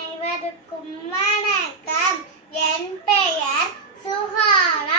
அனைவருக்கும் வணக்கம். என் பெயர் சுஹானா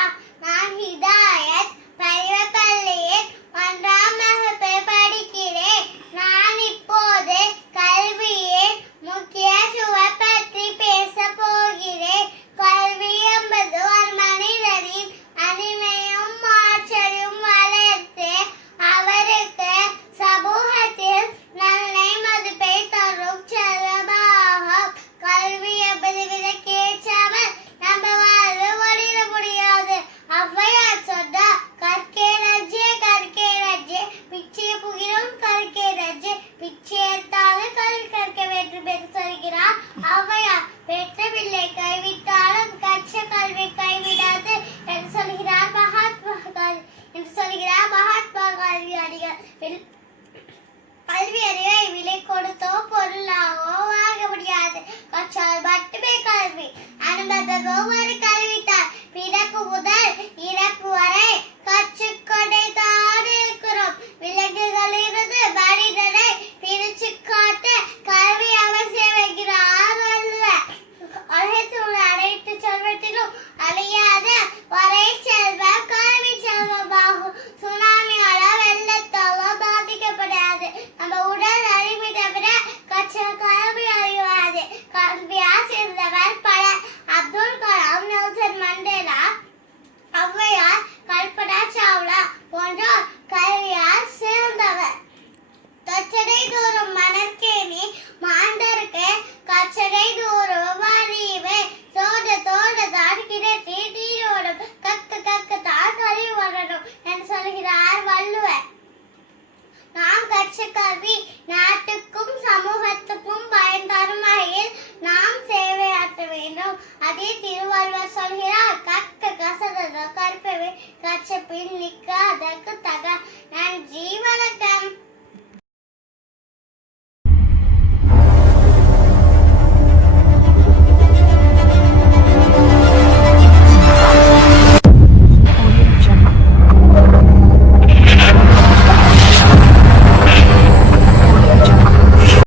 கல்வி என்பது விலக்கேற்றாமல் நம்ம வாழ்வு ஒளிர முடியாது. ஔவையார் சொன்னா கற்கே நஞ்சே கற்கே நஞ்சே. பிச்சைய புகிலும் கற்கே நஞ்சே. பிச்சை எடுத்தாலும் கல்வி கற்க வேண்டும் என்று சொல்கிறார் ஔவையார் பெற்ற பிள்ளை கைவிட்டாலும் கற்ற கல்வி கைவிடாது என்று சொல்கிறார் மகாத்மா காந்தி. என்று சொல்கிறார் மகாத்மா காந்தி அடிகள். கல்வி அறிவை விலை கொடுத்தோ பொருளாகவோ வாங்க முடியாது. বাচ্চার বাটবে கல்வி நாட்டுக்கும் சமூகத்துக்கும் பயன் தரும் வகையில் நாம் சேவையாற்ற வேண்டும். அதே திருவள்ளுவர் சொல்கிறார் கற்க கசடத கற்பவை கச்சப்பின் பின்